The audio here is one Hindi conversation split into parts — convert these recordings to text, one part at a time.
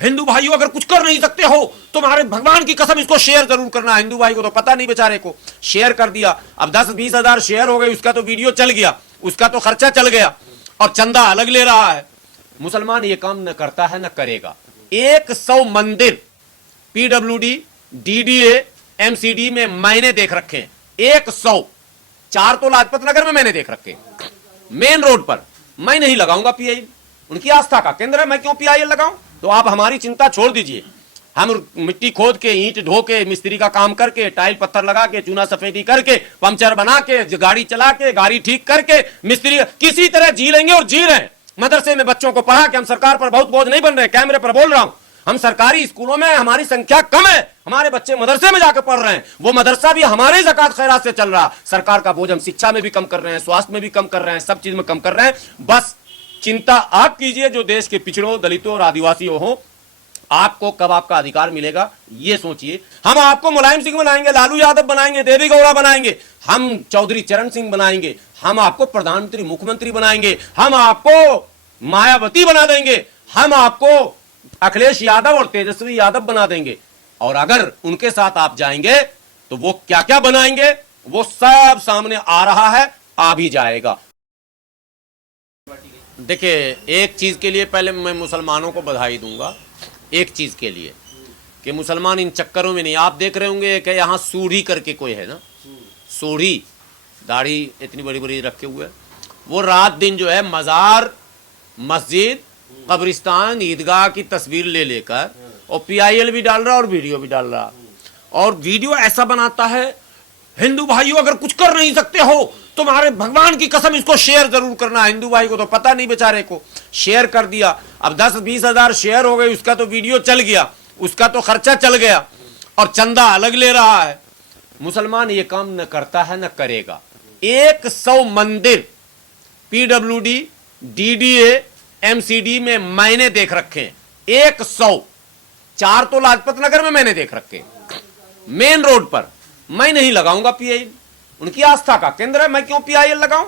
हिंदू भाइयों अगर कुछ कर नहीं सकते हो तो हमारे भगवान की कसम इसको शेयर जरूर करना। हिंदू भाई को तो पता नहीं बेचारे को, शेयर कर दिया। अब 10-20 हजार शेयर हो गए, उसका तो वीडियो चल गया, उसका तो खर्चा चल गया और चंदा अलग ले रहा है। मुसलमान ये काम न करता है न करेगा। 100 मंदिर पीडब्ल्यूडी, डीडीए, एमसीडी में मैंने देख रखे हैं। 100, 4 तो लाजपत नगर में मैंने देख रखे, मेन रोड पर। मैं नहीं लगाऊंगा पीआईएल, उनकी आस्था का केंद्र है, मैं क्यों पीआईएल लगाऊं? तो आप हमारी चिंता छोड़ दीजिए। हम मिट्टी खोद के, ईंट ढो के, मिस्त्री का काम करके, टाइल पत्थर लगा के, चूना सफेदी करके, पंचर बना के, गाड़ी चला के, गाड़ी ठीक करके, मिस्त्री किसी तरह जी लेंगे और जी रहे हैं। मदरसे में बच्चों को पढ़ा के हम सरकार पर बहुत बोझ नहीं बन रहे, कैमरे पर बोल रहा हूं। हम सरकारी स्कूलों में हमारी संख्या कम है, हमारे बच्चे मदरसे में जाकर पढ़ रहे हैं, वो मदरसा भी हमारे ज़कात खैरात से चल रहा। सरकार का बोझ हम शिक्षा में भी कम कर रहे हैं, स्वास्थ्य में भी कम कर रहे हैं, सब चीज में कम कर रहे हैं। बस चिंता आप कीजिए जो देश के पिछड़ों, दलितों और आदिवासियों हो। आपको कब आपका अधिकार मिलेगा ये सोचिए। हम आपको मुलायम सिंह बनाएंगे, लालू यादव बनाएंगे, देवी गौड़ा बनाएंगे, हम चौधरी चरण सिंह बनाएंगे, हम आपको प्रधानमंत्री मुख्यमंत्री बनाएंगे, हम आपको मायावती बना देंगे, हम आपको अखिलेश यादव और तेजस्वी यादव बना देंगे। और अगर उनके साथ आप जाएंगे तो वो क्या क्या बनाएंगे वो सब सामने आ रहा है, आ भी जाएगा। देखिए, एक चीज के लिए पहले मैं मुसलमानों को बधाई दूंगा, एक चीज के लिए कि मुसलमान इन चक्करों में नहीं। आप देख रहे होंगे कि यहाँ सूढ़ी करके कोई है ना, सूढ़ी, दाढ़ी इतनी बड़ी बड़ी रखे हुए, वो रात दिन जो है मजार, मस्जिद, कब्रिस्तान, ईदगाह की तस्वीर ले लेकर और पीआईएल भी डाल रहा और वीडियो भी डाल रहा। और वीडियो ऐसा बनाता है, हिंदू भाइयों अगर कुछ कर नहीं सकते हो तो हमारे भगवान की कसम इसको शेयर जरूर करना। हिंदू भाई को तो पता नहीं बेचारे को, शेयर कर दिया। अब 10-20 हजार शेयर हो गए, उसका तो वीडियो चल गया, उसका तो खर्चा चल गया और चंदा अलग ले रहा है। मुसलमान ये काम न करता है न करेगा। 100 मंदिर पीडब्ल्यूडी, डीडीए, एमसीडी में मैंने देख रखे हैं। 100, 4 तो लाजपत नगर में मैंने देख रखे, मेन रोड पर। मैं नहीं लगाऊंगा पीआईएल, उनकी आस्था का केंद्र है, मैं क्यों पीआईएल लगाऊं?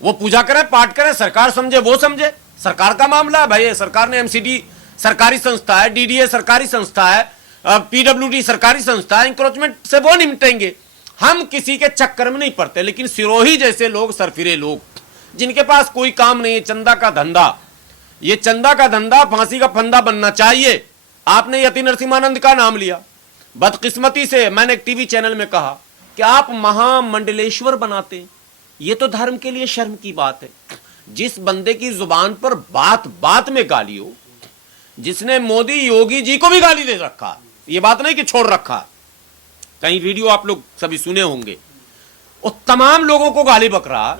वो पूजा करें, पाठ करें, सरकार समझे वो समझे, सरकार का मामला है भाई। सरकार ने, एमसीडी सरकारी संस्था है, डीडीए सरकारी संस्था है, पीडब्ल्यूडी सरकारी संस्था है, इंक्रोचमेंट से वो निपटेंगे। हम किसी के चक्कर में नहीं पड़ते। लेकिन सिरोही जैसे लोग, सरफिरे लोग, जिनके पास कोई काम नहीं है, चंदा का धंधा, ये चंदा का धंधा फांसी का फंदा बनना चाहिए। आपने यति नरसिम्हानंद का नाम लिया, बदकिस्मती से मैंने एक टीवी चैनल में कहा कि आप महामंडलेश्वर बनाते, ये तो धर्म के लिए शर्म की बात है। जिस बंदे की जुबान पर बात बात में गाली हो, जिसने मोदी योगी जी को भी गाली दे रखा, ये बात नहीं कि छोड़ रखा, कहीं वीडियो आप लोग सभी सुने होंगे, वो तमाम लोगों को गाली बक रहा,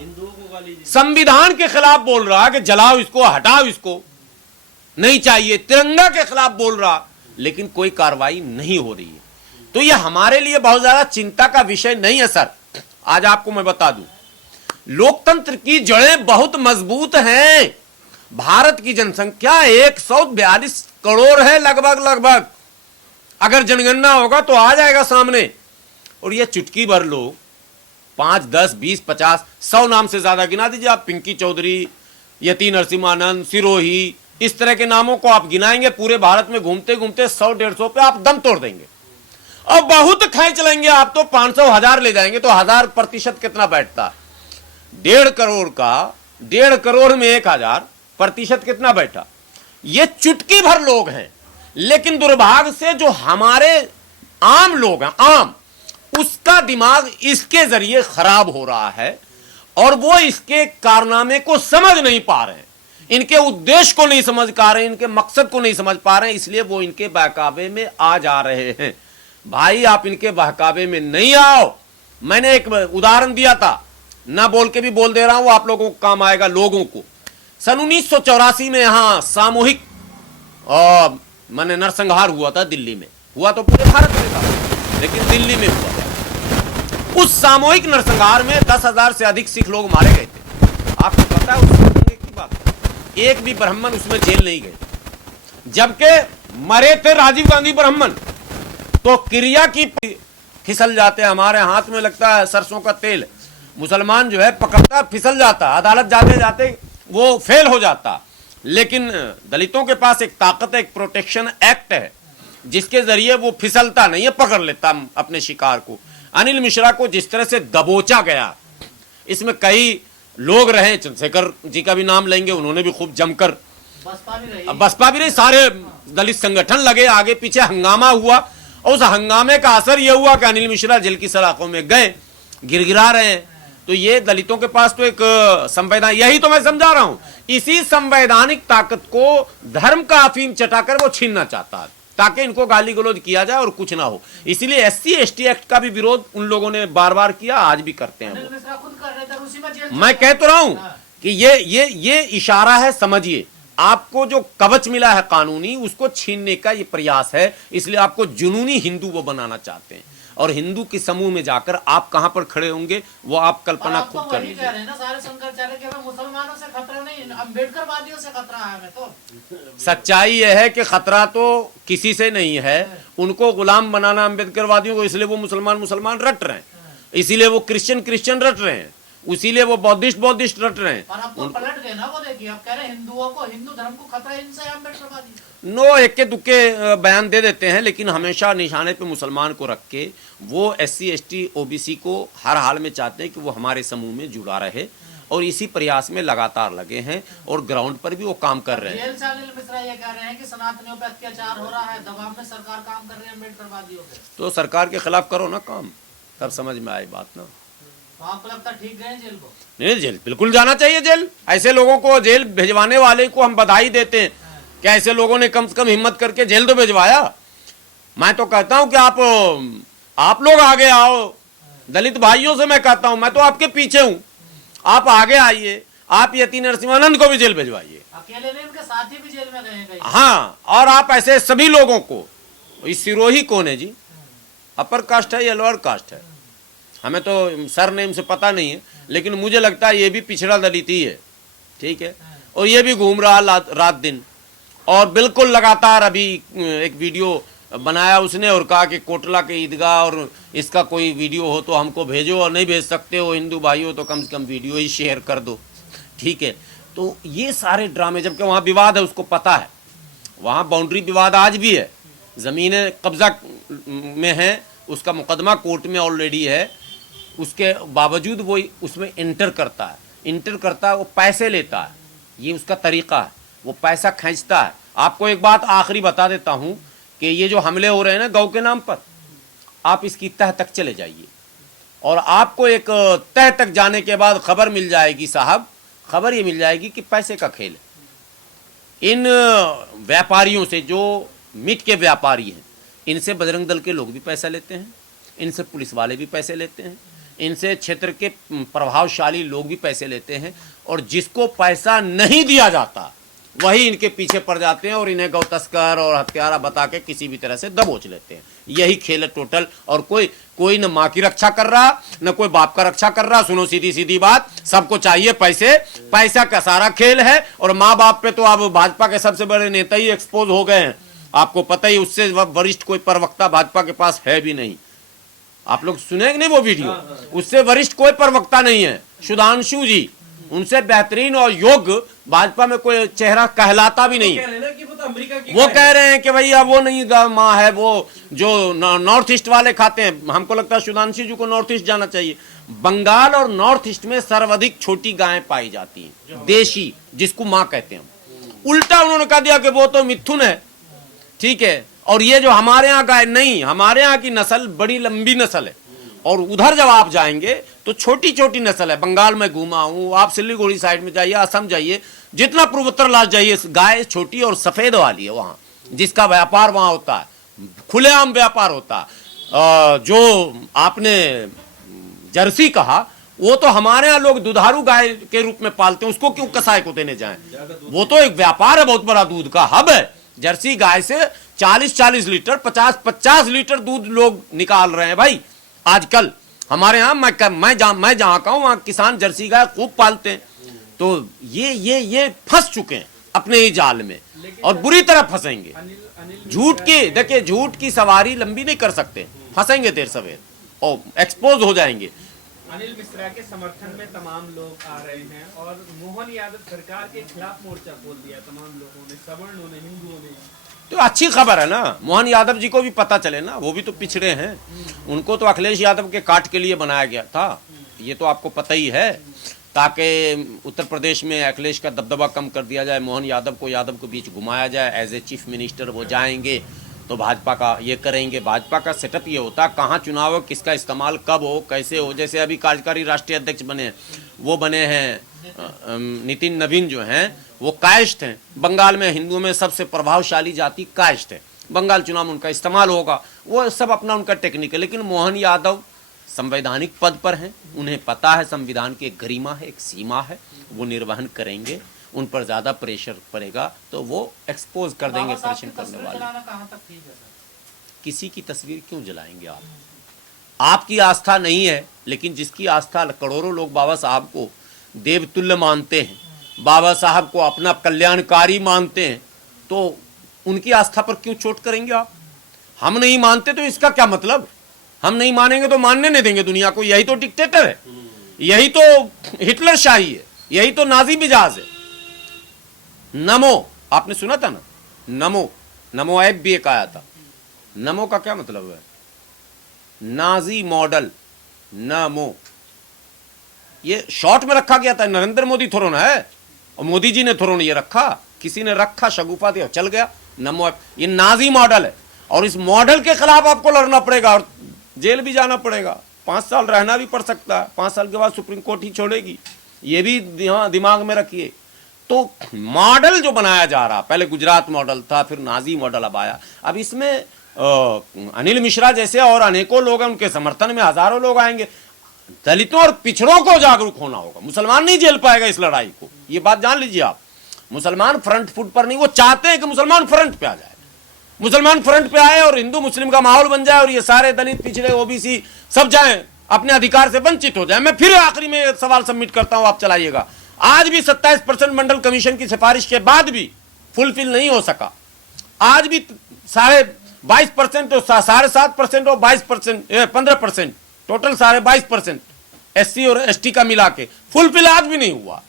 संविधान के खिलाफ बोल रहा कि जलाओ इसको, हटाओ इसको, नहीं चाहिए, तिरंगा के खिलाफ बोल रहा, लेकिन कोई कार्रवाई नहीं हो रही है। तो ये हमारे लिए बहुत ज्यादा चिंता का विषय नहीं है सर। आज आपको मैं बता दूं, लोकतंत्र की जड़ें बहुत मजबूत हैं। भारत की जनसंख्या 142 करोड़ है लगभग। अगर जनगणना होगा तो आ जाएगा सामने। और ये चुटकी भर लोग 5, 10, 20, 50, 100 नाम से ज्यादा गिना दीजिए आप। पिंकी चौधरी, यति नरसिम्हानंद, सिरोही, इस तरह के नामों को आप गिनाएंगे, पूरे भारत में घूमते घूमते 100-150 पे आप दम तोड़ देंगे। और बहुत खींच लेंगे आप तो 500, 1000 ले जाएंगे तो 1000% कितना बैठता? 1.5 करोड़ का, 1.5 करोड़ में 1000% कितना बैठा? ये चुटकी भर लोग हैं। लेकिन दुर्भाग्य से जो हमारे आम लोग हैं, आम, उसका दिमाग इसके जरिए खराब हो रहा है और वो इसके कारनामे को समझ नहीं पा रहे हैं, इनके उद्देश्य को नहीं समझ पा रहे हैं, इनके मकसद को नहीं समझ पा रहे हैं, इसलिए वो इनके बहकावे में आ जा रहे हैं। भाई आप इनके बहकावे में नहीं आओ। मैंने एक उदाहरण दिया था, ना बोल के भी बोल दे रहा हूं, आप लोगों को काम आएगा, लोगों को। सन 1984 में यहां सामूहिक माने नरसंहार हुआ था दिल्ली में। हुआ तो पूरे भारत में था, लेकिन दिल्ली में हुआ था। उस सामूहिक नरसंहार में 10,000 से अधिक सिख लोग मारे गए थे। आपको पता है उस की बात, एक भी ब्राह्मण उसमें जेल नहीं गए, जबकि मरे थे राजीव गांधी ब्राह्मण। तो क्रिया की फिसल जाते हैं, हमारे हाथ में लगता है सरसों का तेल। मुसलमान जो है पकड़ता फिसल जाता, अदालत जाते जाते वो फेल हो जाता। लेकिन दलितों के पास एक ताकत है, एक प्रोटेक्शन एक्ट है जिसके जरिए वो फिसलता नहीं है, पकड़ लेता अपने शिकार को। अनिल मिश्रा को जिस तरह से दबोचा गया, इसमें कई लोग रहे, चंद्रशेखर जी का भी नाम लेंगे, उन्होंने भी खूब जमकर, बसपा भी रही, सारे दलित संगठन लगे, आगे पीछे हंगामा हुआ, और उस हंगामे का असर यह हुआ कि अनिल मिश्रा जेल की सलाखों में गए, गिरगिरा रहे हैं। तो ये दलितों के पास तो एक संवैधानिक, यही तो मैं समझा रहा हूं, इसी संवैधानिक ताकत को धर्म का अफीम चटाकर वो छीनना चाहता है ताकि इनको गाली गलौज किया जाए और कुछ ना हो। इसीलिए एससी एसटी एक्ट का भी विरोध उन लोगों ने बार बार किया, आज भी करते हैं वो। मैं कह तो रहा हूं कि ये इशारा है, समझिए, आपको जो कवच मिला है कानूनी, उसको छीनने का ये प्रयास है। इसलिए आपको जुनूनी हिंदू वो बनाना चाहते हैं, और हिंदू के समूह में जाकर आप कहां पर खड़े होंगे वो आप कल्पना खुद कर लीजिए। सारे शंकराचार्य के हमें मुसलमानों से खतरा नहीं, अम्बेडकरवादियों से खतरा है हमें। तो सच्चाई यह है कि खतरा तो किसी से नहीं है, उनको गुलाम बनाना अम्बेडकरवादियों को, इसलिए वो मुसलमान रट रहे हैं, इसीलिए वो क्रिश्चियन रट रहे हैं, इसीलिए वो बौद्धिस्ट रट रहे हैं। पर अब तो पलट गए ना, वो देखिए आप कह रहे हैं हिंदुओं को, हिंदू धर्म को खतरा इनसे, अम्बेडकरवादी। नो, इक्के दुक्के बयान दे देते हैं, लेकिन हमेशा निशाने पे मुसलमान को रख के वो एससी एसटी ओबीसी को हर हाल में चाहते हैं कि वो हमारे समूह में जुड़ा रहे, और इसी प्रयास में लगातार लगे हैं, और ग्राउंड पर भी वो काम कर रहे हैं। जेल से अनिल मिश्रा ये कह रहे हैं कि सनातनियों पे अत्याचार हो रहा है, दबाव में सरकार काम कर रही है अम्बेडकरवादियों पे। तो सरकार के खिलाफ करो ना काम, तब समझ में आए बात ना। तो आपको लगता है ठीक गए जेल को? नहीं, जेल बिल्कुल जाना चाहिए। जेल, ऐसे लोगों को जेल भिजवाने वाले को हम बधाई देते हैं कि ऐसे लोगों ने कम से कम हिम्मत करके जेल तो भिजवाया। मैं तो कहता हूं कि आप लोग आगे आओ, दलित भाइयों से मैं कहता हूं, मैं तो आपके पीछे हूं, आप आगे आइए, आप यति नरसिंहानंद को भी जेल भिजवाइए। अकेले नहीं, उनके साथी भी जेल में गए कई। हाँ, और आप ऐसे सभी लोगों को, इस सिरोही कौन है जी, अपर कास्ट है या लोअर कास्ट है, हमें तो सर नेम से पता नहीं है, लेकिन मुझे लगता है ये भी पिछड़ा दलित ही है, ठीक है, और ये भी घूम रहा रात दिन, और बिल्कुल लगातार। अभी एक वीडियो बनाया उसने और कहा कि कोटला के ईदगाह और इसका कोई वीडियो हो तो हमको भेजो, और नहीं भेज सकते हो हिंदू भाई हो तो कम से कम वीडियो ही शेयर कर दो, ठीक है। तो ये सारे ड्रामे, जबकि वहाँ विवाद है, उसको पता है, वहाँ बाउंड्री विवाद आज भी है, ज़मीनें कब्जा में है, उसका मुकदमा कोर्ट में ऑलरेडी है, उसके बावजूद वो उसमें इंटर करता है, वो पैसे लेता है, ये उसका तरीका है, वो पैसा खींचता है। आपको एक बात आखिरी बता देता हूं कि ये जो हमले हो रहे हैं ना गौ के नाम पर, आप इसकी तह तक चले जाइए, और आपको एक तह तक जाने के बाद खबर मिल जाएगी साहब, खबर ये मिल जाएगी कि पैसे का खेल है। इन व्यापारियों से, जो मीट के व्यापारी हैं, इनसे बजरंग दल के लोग भी पैसा लेते हैं, इनसे पुलिस वाले भी पैसे लेते हैं, इनसे क्षेत्र के प्रभावशाली लोग भी पैसे लेते हैं, और जिसको पैसा नहीं दिया जाता वही इनके पीछे पड़ जाते हैं और इन्हें गौ तस्कर और हत्यारा बता के किसी भी तरह से दबोच लेते हैं। यही खेल है टोटल, और कोई न माँ की रक्षा कर रहा, न कोई बाप का रक्षा कर रहा। सुनो सीधी बात, सबको चाहिए पैसे, पैसा का सारा खेल है, और माँ बाप पे तो अब भाजपा के सबसे बड़े नेता ही एक्सपोज हो गए हैं, आपको पता ही, उससे वरिष्ठ कोई प्रवक्ता भाजपा के पास है भी नहीं। आप लोग सुने नहीं वो वीडियो, उससे वरिष्ठ कोई प्रवक्ता नहीं है, सुधांशु जी, उनसे बेहतरीन और योग्य भाजपा में कोई चेहरा कहलाता भी नहीं। वो कह रहे हैं कि भैया वो नहीं माँ है, वो जो नॉर्थ ईस्ट वाले खाते हैं। हमको लगता है सुधांशु जी को नॉर्थ ईस्ट जाना चाहिए। बंगाल और नॉर्थ ईस्ट में सर्वाधिक छोटी गायें पाई जाती हैं, देशी, जिसको माँ कहते हैं। उल्टा उन्होंने कह दिया कि वो तो मिथुन है, ठीक है, और ये जो हमारे यहाँ गाय नहीं, हमारे यहाँ की नस्ल बड़ी लंबी नस्ल है, और उधर जब आप जाएंगे तो छोटी छोटी नस्ल है। बंगाल में घूमा हूँ, आप सिलीगुड़ी साइड में जाइए, असम जाइए, जितना पूर्वोत्तर लास्ट जाइए, गाय छोटी और सफेद वाली है वहाँ, जिसका व्यापार वहाँ होता है, खुलेआम व्यापार होता है। जो आपने जर्सी कहा, वो तो हमारे यहाँ लोग दुधारू गाय के रूप में पालते हैं, उसको क्यों कसाई को देने जाएं? वो तो एक व्यापार है, बहुत बड़ा दूध का हब है। जर्सी गाय से 40-40 लीटर, 50-50 लीटर दूध लोग निकाल रहे हैं भाई आजकल हमारे यहाँ। मैं जहाँ का हूँ वहाँ किसान जर्सी गाय खूब पालते हैं। तो ये फंस चुके हैं अपने ही जाल में, और बुरी तरह फंसेंगे। झूठ की, देखिए, झूठ की सवारी लंबी नहीं कर सकते, फंसेंगे देर सवेर और एक्सपोज हो जाएंगे। अनिल मिश्रा के समर्थन में तमाम लोग आ रहे हैं और मोहन यादव सरकार के खिलाफ मोर्चा खोल दिया तमाम लोगों ने, सवर्णों ने, हिंदुओं ने। तो अच्छी खबर है ना, मोहन यादव जी को भी पता चले ना, वो भी तो पिछड़े हैं, उनको तो अखिलेश यादव के काट के लिए बनाया गया था, ये तो आपको पता ही है, ताकि उत्तर प्रदेश में अखिलेश का दबदबा कम कर दिया जाए, मोहन यादव को बीच घुमाया जाए, एज ए चीफ मिनिस्टर वो जाएंगे तो भाजपा का ये करेंगे। भाजपा का सेटअप ये होता है, कहाँ चुनाव हो, किसका इस्तेमाल कब हो, कैसे हो। जैसे अभी कार्यकारी राष्ट्रीय अध्यक्ष बने हैं, वो बने हैं नितिन नवीन जो हैं, वो कायस्थ हैं, बंगाल में हिंदुओं में सबसे प्रभावशाली जाति कायस्थ है, बंगाल चुनाव में उनका इस्तेमाल होगा, वो सब अपना उनका टेक्निक है। लेकिन मोहन यादव संवैधानिक पद पर हैं, उन्हें पता है संविधान की एक गरिमा है, एक सीमा है, वो निर्वहन करेंगे, उन पर ज्यादा प्रेशर पड़ेगा तो वो एक्सपोज कर देंगे परेशान करने वाले। कहाँ तक ठीक है? किसी की तस्वीर क्यों जलाएंगे आप? आपकी आस्था नहीं है, लेकिन जिसकी आस्था करोड़ों लोग बाबा साहब को देवतुल्य मानते हैं, बाबा साहब को अपना कल्याणकारी मानते हैं, तो उनकी आस्था पर क्यों चोट करेंगे आप? हम नहीं मानते तो इसका क्या मतलब? हम नहीं मानेंगे तो मानने नहीं देंगे दुनिया को, यही तो डिक्टेटर है, यही तो हिटलर शाही है, यही तो नाजी मिजाज है। नमो, आपने सुना था ना, नमो, नमो ऐप भी एक आया था, नमो का क्या मतलब है? नाजी मॉडल, नमो, ये शॉर्ट में रखा गया था, नरेंद्र मोदी थोड़ा ना है, और मोदी जी ने थोड़ा ये रखा, किसी ने रखा, शगुफा दिया, चल गया नमो ऐप। ये नाजी मॉडल है, और इस मॉडल के खिलाफ आपको लड़ना पड़ेगा और जेल भी जाना पड़ेगा, 5 साल रहना भी पड़ सकता है, 5 साल के बाद सुप्रीम कोर्ट ही छोड़ेगी, ये भी दिमाग में रखिए। तो मॉडल जो बनाया जा रहा, पहले गुजरात मॉडल था, फिर नाजी मॉडल अब आया, अब इसमें अनिल मिश्रा जैसे और अनेकों लोग हैं, उनके समर्थन में हजारों लोग आएंगे। दलितों और पिछड़ों को जागरूक होना होगा, मुसलमान नहीं झेल पाएगा इस लड़ाई को, ये बात जान लीजिए आप। मुसलमान फ्रंट फुट पर नहीं, वो चाहते हैं कि मुसलमान फ्रंट पे आ जाए, मुसलमान फ्रंट पे आए और हिंदू मुस्लिम का माहौल बन जाए, और ये सारे दलित पिछड़े ओबीसी सब जाएं, अपने अधिकार से वंचित हो जाए। मैं फिर आखिरी में एक सवाल सबमिट करता हूं, आप चलाइएगा। आज भी 27% मंडल कमीशन की सिफारिश के बाद भी फुलफिल नहीं हो सका, आज भी 22.5% तो 7.5% और 22%, 15%, टोटल 22.5% SC और ST का मिला के फुलफिल आज भी नहीं हुआ।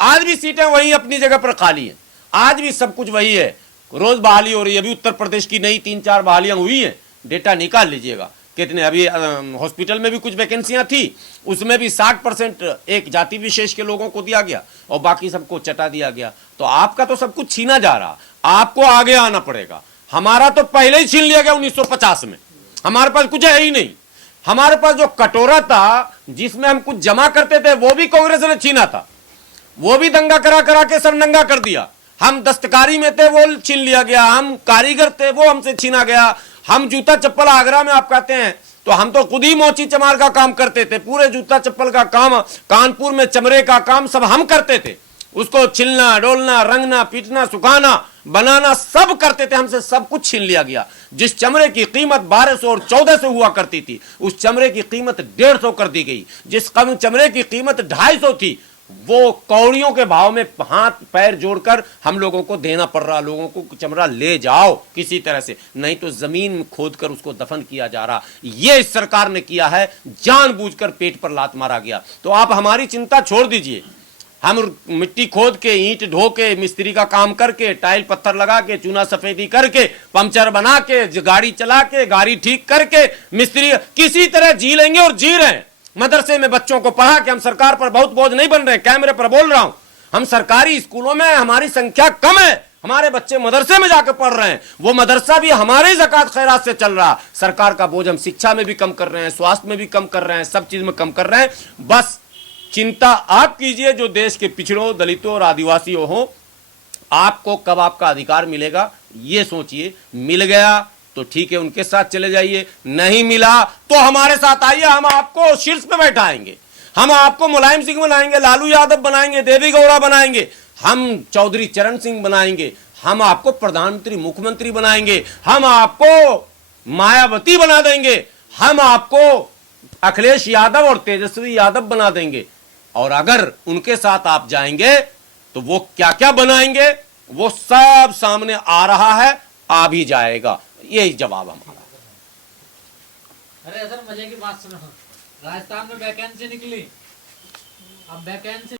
आज भी सीटें वही अपनी जगह पर खाली हैं, आज भी सब कुछ वही है, रोज बहाली हो रही है। अभी उत्तर प्रदेश की नई 3-4 बहालियां हुई हैं, डेटा निकाल लीजिएगा कितने। अभी हॉस्पिटल में भी कुछ वैकेंसियां थी, उसमें भी 60% एक जाति विशेष के लोगों को दिया गया और बाकी सबको चटा दिया गया। तो आपका तो सब कुछ छीना जा रहा, आपको आगे आना पड़ेगा। हमारा तो पहले ही छीन लिया गया 1950 में, हमारे पास कुछ है ही नहीं। हमारे पास जो कटोरा था जिसमें हम कुछ जमा करते थे, वो भी कांग्रेस ने छीना था, वो भी दंगा करा करा के सरनंगा कर दिया। हम दस्तकारी में थे, वो छीन लिया गया। हम कारीगर थे, वो हमसे छीना गया। हम जूता चप्पल आगरा में आप कहते हैं, तो हम तो खुद ही मोची चमार का काम करते थे, पूरे जूता चप्पल का काम, कानपुर में चमड़े का काम सब हम करते थे। उसको छिलना, डोलना, रंगना, पीटना, सुखाना, बनाना सब करते थे, हमसे सब कुछ छीन लिया गया। जिस चमड़े की कीमत 1200 और 1400 हुआ करती थी, उस चमड़े की कीमत 150 कर दी गई। जिस चमड़े की कीमत 250 थी, वो कौड़ियों के भाव में हाथ पैर जोड़कर हम लोगों को देना पड़ रहा। लोगों को चमड़ा ले जाओ किसी तरह से, नहीं तो जमीन में खोद कर उसको दफन किया जा रहा। ये इस सरकार ने किया है, जानबूझकर पेट पर लात मारा गया। तो आप हमारी चिंता छोड़ दीजिए, हम मिट्टी खोद के, ईंट ढो के, मिस्त्री का काम करके, टाइल पत्थर लगा के, चूना सफेदी करके, पंचर बना के, गाड़ी चला के, गाड़ी ठीक करके, मिस्त्री किसी तरह जी लेंगे और जी रहे हैं। मदरसे में बच्चों को पढ़ा के हम सरकार पर बहुत बोझ नहीं बन रहे, कैमरे पर बोल रहा हूं। हम सरकारी स्कूलों में हमारी संख्या कम है, हमारे बच्चे मदरसे में जाकर पढ़ रहे हैं, वो मदरसा भी हमारे ज़कात खैरात से चल रहा। सरकार का बोझ हम शिक्षा में भी कम कर रहे हैं, स्वास्थ्य में भी कम कर रहे हैं, सब चीज में कम कर रहे हैं। बस चिंता आप कीजिए जो देश के पिछड़ों, दलितों और आदिवासियों हो, आपको कब आपका अधिकार मिलेगा ये सोचिए। मिल गया तो ठीक है, उनके साथ चले जाइए, नहीं मिला तो हमारे साथ आइए, हम आपको शीर्ष पे बैठाएंगे, हम आपको मुलायम सिंह बनाएंगे, लालू यादव बनाएंगे, देवी गौड़ा बनाएंगे, हम चौधरी चरण सिंह बनाएंगे, हम आपको प्रधानमंत्री मुख्यमंत्री बनाएंगे, हम आपको मायावती बना देंगे, हम आपको अखिलेश यादव और तेजस्वी यादव बना देंगे। और अगर उनके साथ आप जाएंगे तो वो क्या क्या बनाएंगे वो सब सामने आ रहा है, आ भी जाएगा। यही जवाब हमारा। अरे अगर मजे की बात सुनो, राजस्थान में वैकेंसी निकली, अब वैकेंसी